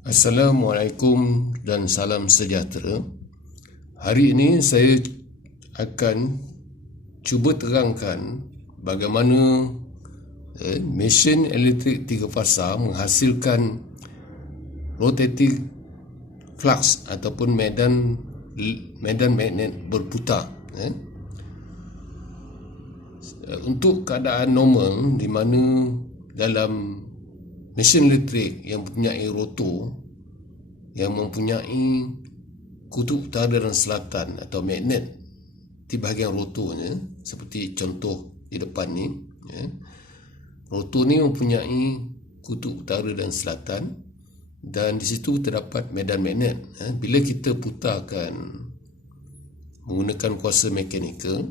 Assalamualaikum dan salam sejahtera. Hari ini saya akan cuba terangkan bagaimana mesin elektrik 3 fasa menghasilkan rotating flux ataupun medan magnet berputar. Untuk keadaan normal, di mana dalam mesin elektrik yang mempunyai rotor yang mempunyai kutub utara dan selatan atau magnet di bahagian rotornya, seperti contoh di depan ni, rotor ni mempunyai kutub utara dan selatan, dan di situ terdapat medan magnet. Bila kita putarkan menggunakan kuasa mekanikal,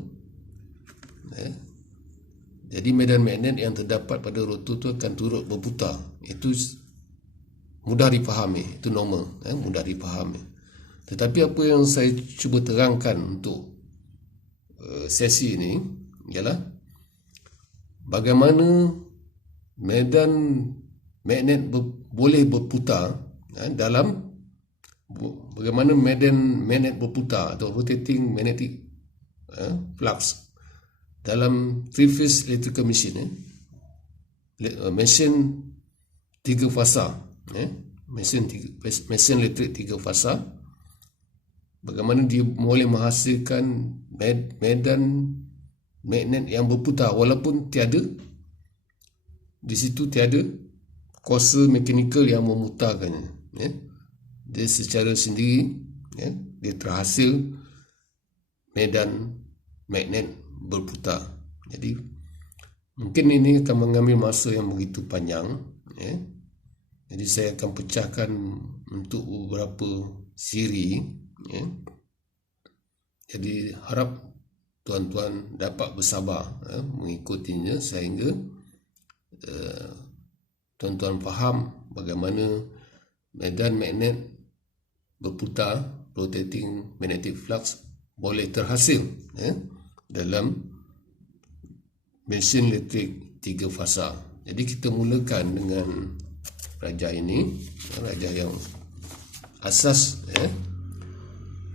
jadi medan magnet yang terdapat pada rotor tu akan turut berputar. Itu mudah dipahami, itu normal, mudah dipahami. Tetapi apa yang saya cuba terangkan untuk sesi ini ialah bagaimana medan magnet boleh berputar dalam bagaimana medan magnet berputar atau rotating magnetic flux dalam 3-phase electrical machine, mesin 3 fasa, mesin elektrik 3 fasa, bagaimana dia boleh menghasilkan medan magnet yang berputar walaupun di situ tiada kuasa mekanikal yang memutarkannya. Dia secara sendiri, dia terhasil medan magnet berputar. Jadi mungkin ini akan mengambil masa yang begitu panjang, jadi saya akan pecahkan untuk beberapa siri, jadi harap tuan-tuan dapat bersabar mengikutinya sehingga tuan-tuan faham bagaimana medan magnet berputar, rotating magnetic flux, boleh terhasil dalam mesin elektrik 3 fasa. Jadi kita mulakan dengan raja ini, raja yang asas.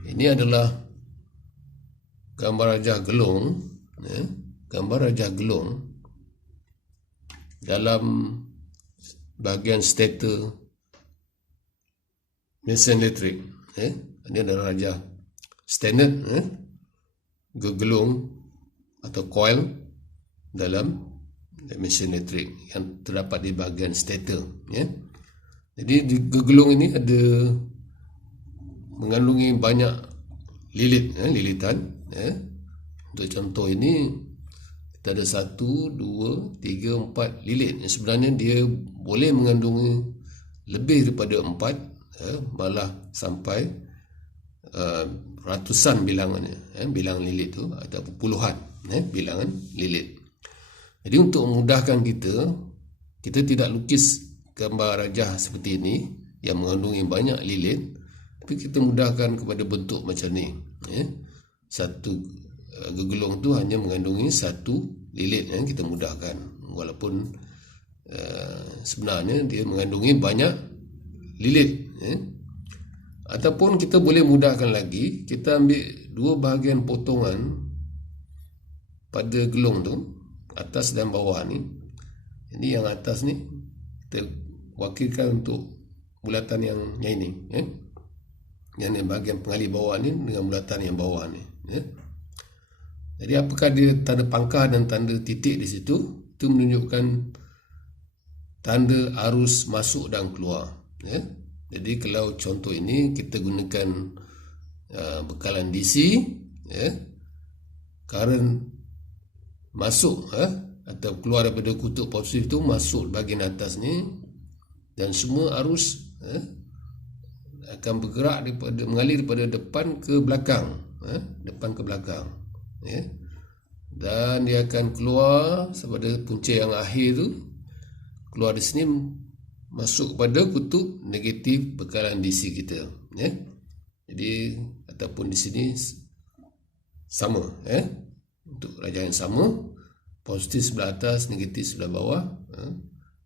Ini adalah gambar raja gelung, gambar raja gelung dalam bahagian stator mesin elektrik. Ini adalah raja standard, gegelung atau coil dalam mesin elektrik yang terdapat di bahagian stator. Jadi di gegelung ini ada mengandungi banyak lilitan. Untuk contoh ini kita ada 1, 2, 3, 4 lilit. Sebenarnya dia boleh mengandungi lebih daripada 4, malah sampai ratusan bilangannya, bilangan lilit tu ada puluhan bilangan lilit. Jadi untuk memudahkan kita tidak lukis gambar rajah seperti ini yang mengandungi banyak lilit, tapi kita mudahkan kepada bentuk macam ni. Satu gegelung tu hanya mengandungi 1 lilit, kita mudahkan, walaupun sebenarnya dia mengandungi banyak lilit. Ataupun kita boleh mudahkan lagi, kita ambil 2 bahagian potongan pada gelung tu, atas dan bawah ni. Ini yang atas ni kita wakilkan untuk bulatan yang ini, yang bahagian pengalih bawah ni dengan bulatan yang bawah ni. Jadi apakah dia tanda pangkah dan tanda titik di situ? Itu menunjukkan tanda arus masuk dan keluar. Jadi kalau contoh ini kita gunakan bekalan DC, current masuk atau keluar daripada kutub positif itu masuk bahagian atas ni, dan semua arus akan bergerak mengalir daripada depan ke belakang, dan dia akan keluar pada punca yang akhir tu, keluar di sini masuk pada kutub negatif bekalan DC kita. Jadi ataupun di sini sama, untuk raja yang sama, positif sebelah atas, negatif sebelah bawah.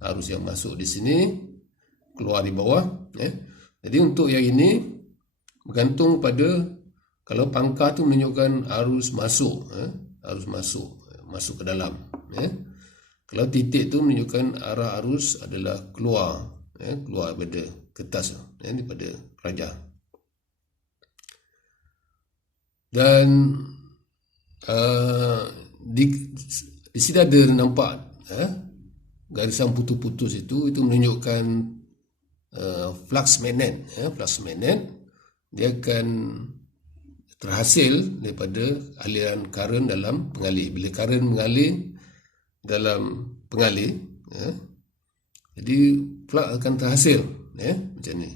Arus yang masuk di sini, keluar di bawah. Jadi untuk yang ini bergantung pada, kalau pangkah tu menunjukkan arus masuk, arus masuk ke dalam. Kalau titik tu menunjukkan arah arus adalah keluar, keluar daripada kertas, daripada rajah. Dan di sini ada nampak garisan putus-putus itu menunjukkan flux magnet. Flux magnet dia akan terhasil daripada aliran current dalam pengalih. Bila current mengalir dalam pengalih, jadi flux akan terhasil, macam ni.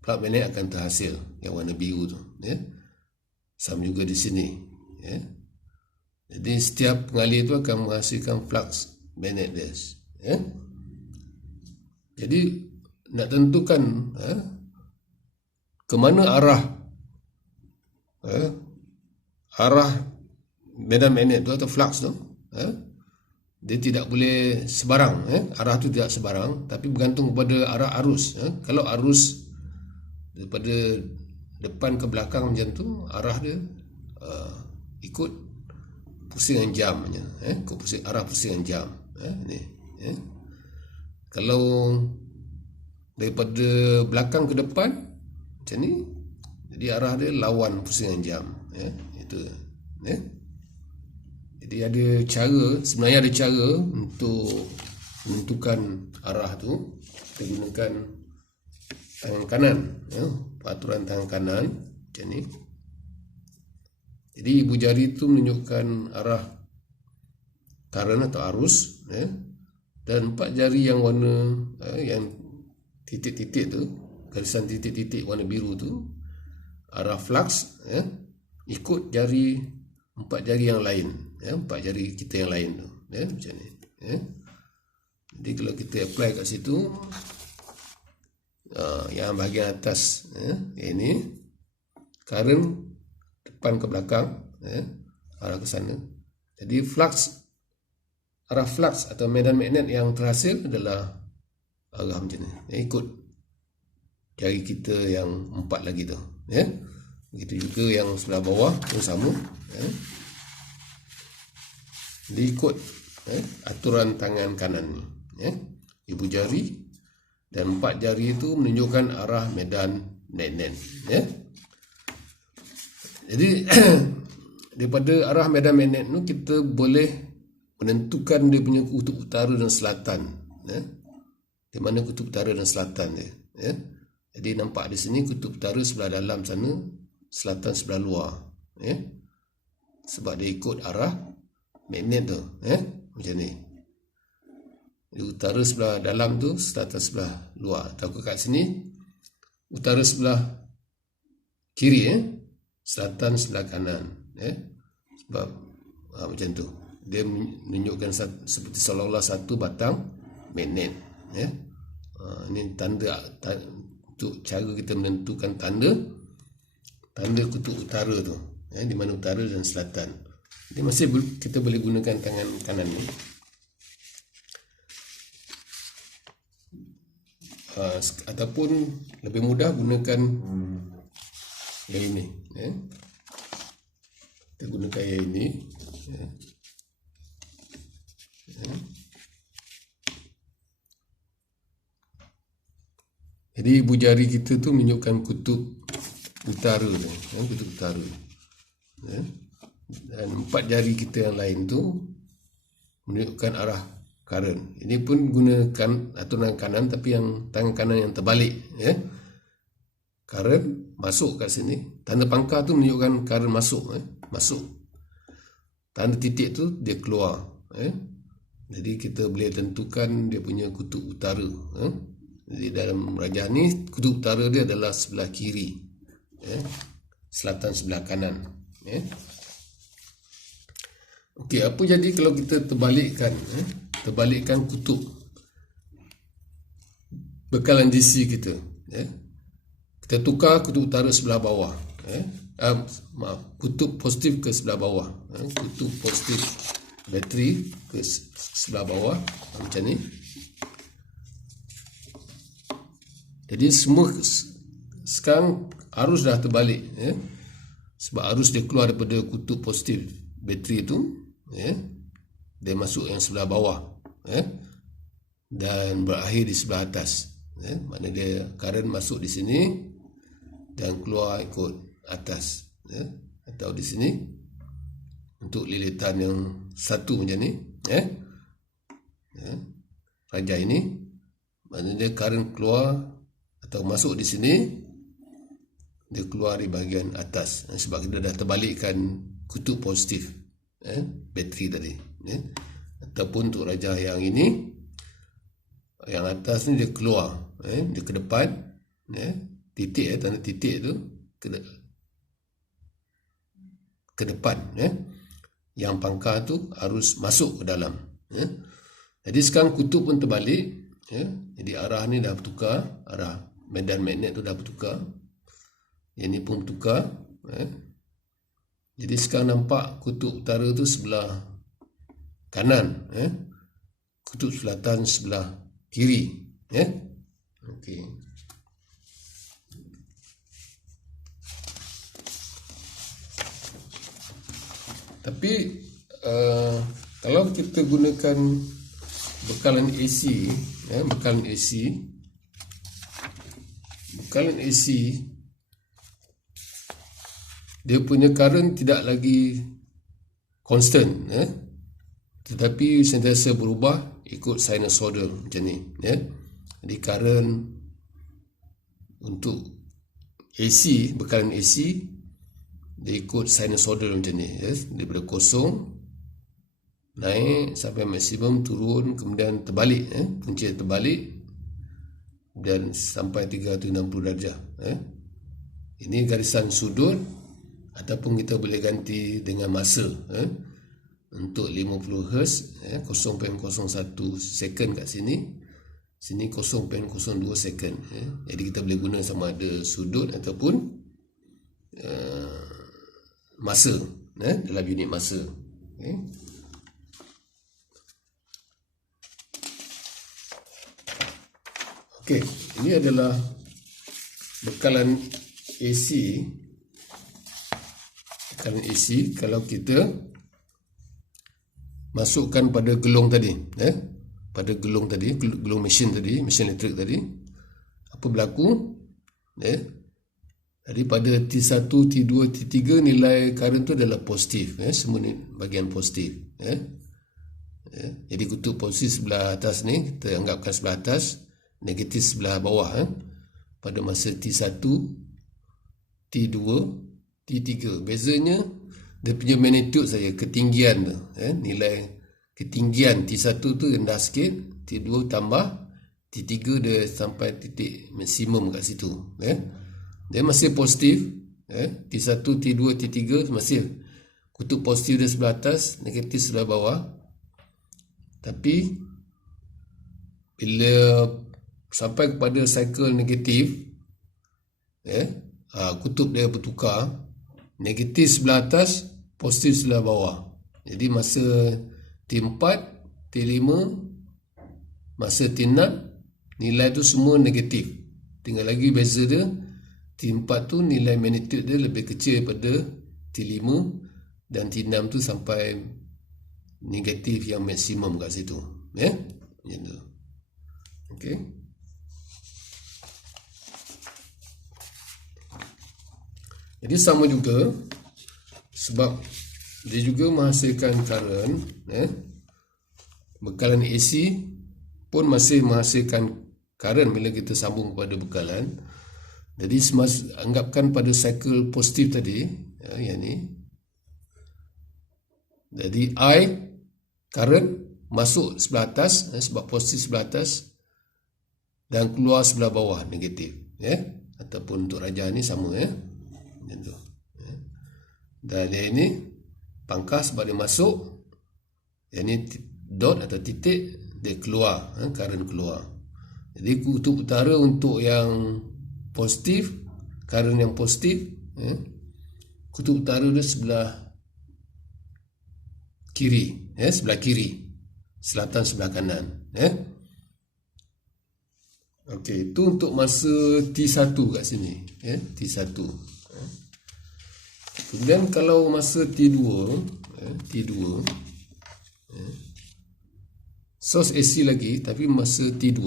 Flux magnet akan terhasil yang warna biru tu. Sama juga di sini. Jadi setiap pengalih itu akan menghasilkan flux magnet dia. Jadi nak tentukan ke mana arah medan magnet tu atau flux tu, dia tidak boleh sebarang. Arah tu tidak sebarang, tapi bergantung kepada arah arus. Kalau arus daripada depan ke belakang macam tu, arah dia ikut pusingan jam, ikut arah pusingan jam. Ni. Kalau daripada belakang ke depan macam ni, jadi arah dia lawan pusingan jam. Itu. Jadi ada cara, sebenarnya ada cara untuk menentukan arah tu. Kita gunakan tangan kanan, peraturan tangan kanan macam ni. Jadi ibu jari tu menunjukkan arah current atau arus, dan 4 jari yang warna yang titik-titik tu, garisan titik-titik warna biru tu, arah flux, ikut jari 4 jari yang lain, 4 jari kita yang lain tu, macam ni. Jadi kalau kita apply kat situ, yang bahagian atas, ini current depan ke belakang, arah ke sana. Jadi arah flux atau medan magnet yang terhasil adalah arah macam ni, ikut jari kita yang 4 lagi tu. Begitu juga yang sebelah bawah pun sama. Jadi ikut aturan tangan kanan ni, ibu jari dan 4 jari itu menunjukkan arah medan magnet. Jadi daripada arah medan magnet tu kita boleh menentukan dia punya kutub utara dan selatan. Di mana kutub utara dan selatan dia. Jadi nampak di sini kutub utara sebelah dalam sana, selatan sebelah luar. Sebab dia ikut arah magnet tu, macam ni. Di utara sebelah dalam tu, selatan sebelah luar. Atau kat sini, utara sebelah kiri, selatan sebelah kanan. Sebab macam tu. Dia menunjukkan seperti seolah-olah satu batang magnet. Ini tanda untuk cara kita menentukan tanda kutub utara tu, di mana utara dan selatan. Jadi masih kita boleh gunakan tangan kanan ni. Ataupun lebih mudah gunakan yang ini. Kita gunakan yang ini. Jadi ibu jari kita tu menunjukkan kutub utara, kutub utara. Dan 4 jari kita yang lain tu menunjukkan arah current. Ini pun gunakan aturan kanan, tapi yang tangan kanan yang terbalik. Current masuk kat sini. Tanda pangkah tu menunjukkan current masuk. Tanda titik tu dia keluar. Jadi kita boleh tentukan dia punya kutub utara. Jadi dalam rajah ni, kutub utara dia adalah sebelah kiri, selatan sebelah kanan. Okey, apa jadi kalau kita terbalikkan kutub bekalan DC kita? Kita tukar kutub utara sebelah bawah. Kutub positif ke sebelah bawah. Kutub positif bateri ke sebelah bawah, macam ni. Jadi semua sekarang arus dah terbalik, sebab arus dia keluar daripada kutub positif bateri itu, dia masuk yang sebelah bawah, dan berakhir di sebelah atas. Maknanya dia current masuk di sini dan keluar ikut atas, atau di sini untuk lilitan yang satu macam ni, raja ini, maknanya dia current keluar atau masuk di sini, dia keluar di bahagian atas, sebab kita dah terbalikkan kutub positif bateri tadi, ataupun untuk raja yang ini, yang atas ni dia keluar, dia ke depan, titik, tanda titik tu ke depan, yang pangkal tu harus masuk ke dalam. Jadi sekarang kutub pun terbalik, jadi arah ni dah bertukar, arah medan magnet tu dah bertukar, yang ni pun bertukar. Jadi sekarang nampak kutub utara tu sebelah kanan, kutub selatan sebelah kiri. Okey. Tapi kalau kita gunakan bekalan AC, bekalan AC, dia punya current tidak lagi constant, tetapi sentiasa berubah ikut sinusoidal macam ni, Jadi current untuk AC, bekalan AC, dia ikut sinusoidal macam ni, daripada kosong naik sampai maksimum, turun, kemudian terbalik, punca terbalik dan sampai 360 darjah. Ini garisan sudut, ataupun kita boleh ganti dengan masa, untuk 50 Hz, 0.01 second kat sini, sini 0.02 second. Jadi kita boleh guna sama ada sudut ataupun masa, dalam unit masa. Okey, ini adalah bekalan AC. Bekalan AC kalau kita masukkan pada gelung tadi, pada gelung tadi, gelung mesin tadi, mesin elektrik tadi, apa berlaku? Jadi pada T1, T2, T3 nilai current tu adalah positif, semua ni bahagian positif. Jadi kutub positif sebelah atas ni kita anggapkan sebelah atas, negatif sebelah bawah. Pada masa T1, T2, T3, bezanya dia punya magnitude saja, ketinggian tu, nilai ketinggian T1 tu rendah sikit, T2 tambah, T3 dia sampai titik maksimum kat situ. Dia masih positif, T1, T2, T3 masih kutub positif dia sebelah atas, negatif sebelah bawah. Tapi bila sampai kepada cycle negatif, kutub dia bertukar, negatif sebelah atas, positif sebelah bawah. Jadi masa T4, T5, masa T6, nilai tu semua negatif. Tinggal lagi beza dia, T4 tu nilai magnitude dia lebih kecil daripada T5, dan T6 tu sampai negatif yang maksimum kat situ. Macam tu. Okey. Jadi sama juga, sebab dia juga menghasilkan current, bekalan AC pun masih menghasilkan current bila kita sambung kepada bekalan. Jadi anggapkan pada cycle positif tadi, yang ni, jadi I current masuk sebelah atas, sebab positif sebelah atas, dan keluar sebelah bawah negatif, ataupun untuk raja ni sama, macam tu. Dan yang ini pangkas sebab dia masuk, yang ni dot atau titik, dia keluar, current keluar. Jadi kutub utara untuk yang positif, current yang positif, kutub utara dia sebelah kiri, sebelah kiri, selatan sebelah kanan. Okey, itu untuk masa T1 kat sini, T1. Kemudian kalau masa T2, source AC lagi, tapi masa T2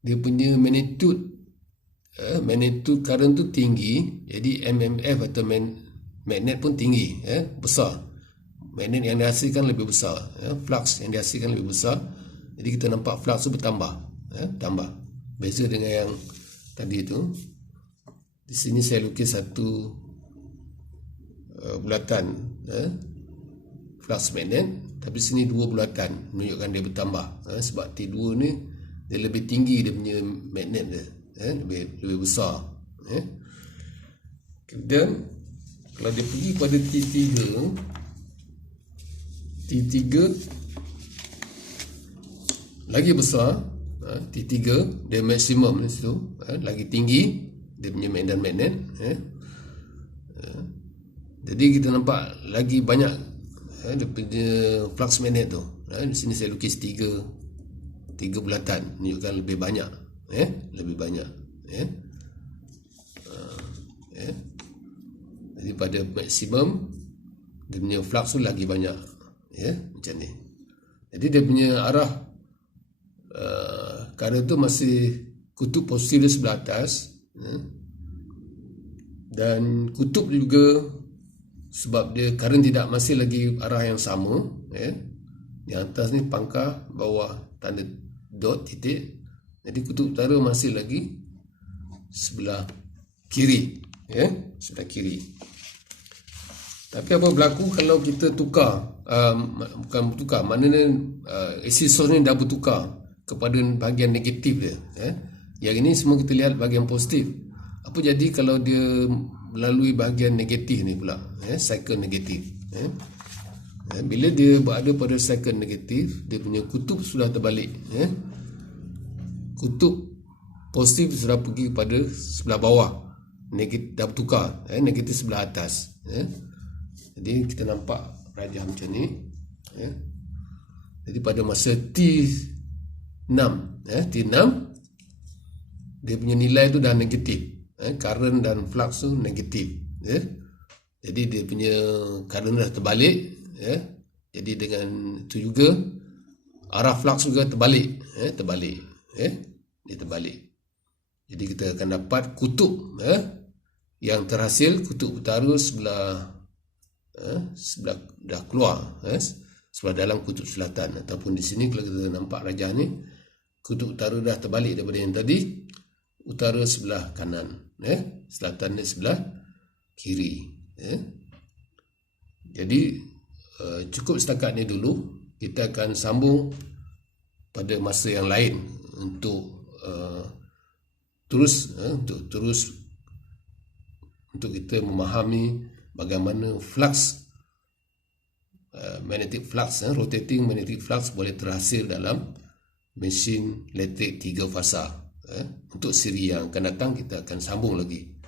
dia punya magnitude current tu tinggi, jadi MMF atau magnet pun tinggi, besar. Magnet yang dihasilkan lebih besar, flux yang dihasilkan lebih besar. Jadi kita nampak flux tu bertambah, tambah. Beza dengan yang tadi tu. Di sini saya lukis satu bulatan flux magnet, tapi sini dua bulatan menunjukkan dia bertambah, sebab T2 ni dia lebih tinggi, dia punya magnet dia, lebih besar. Kemudian kalau dia pergi pada T3 lagi besar, T3 dia maksimum di situ, lagi tinggi dia punya medan magnet. Jadi kita nampak lagi banyak dia punya flux magnet tu. Di sini saya lukis tiga bulatan menunjukkan lebih banyak, lebih banyak. Jadi pada maksimum dia punya flux tu lagi banyak, macam ni. Jadi dia punya arah current tu masih kutub positif di sebelah atas, dan kutub juga sebab dia current tidak masih lagi arah yang sama, di atas ni pangkah, bawah tanda dot titik. Jadi kutub utara masih lagi sebelah kiri, sebelah kiri. Tapi apa berlaku kalau kita tukar, bukan tukar, maknanya AC source ni dah bertukar kepada bahagian negatif dia, Yang ini semua kita lihat bahagian positif. Apa jadi kalau dia melalui bahagian negatif ni pula, cycle negatif, bila dia berada pada cycle negatif, dia punya kutub sudah terbalik, kutub positif sudah pergi kepada sebelah bawah, negatif dah bertukar, negatif sebelah atas, Jadi kita nampak rajah macam ni, Jadi pada masa T6, dia punya nilai tu dah negatif, current dan flux tu negatif, Jadi dia punya current dah terbalik, Jadi dengan itu juga arah flux juga terbalik, dia terbalik. Jadi kita akan dapat kutub, yang terhasil kutub utara sebelah dah keluar, sebelah dalam kutub selatan. Ataupun di sini kalau kita nampak rajah ni, kutub utara dah terbalik daripada yang tadi, utara sebelah kanan, selatan ni sebelah kiri. Jadi cukup setakat ni dulu. Kita akan sambung pada masa yang lain untuk untuk kita memahami bagaimana flux, magnetic flux, rotating magnetic flux boleh terhasil dalam mesin elektrik 3 fasa. Untuk siri yang akan datang kita akan sambung lagi.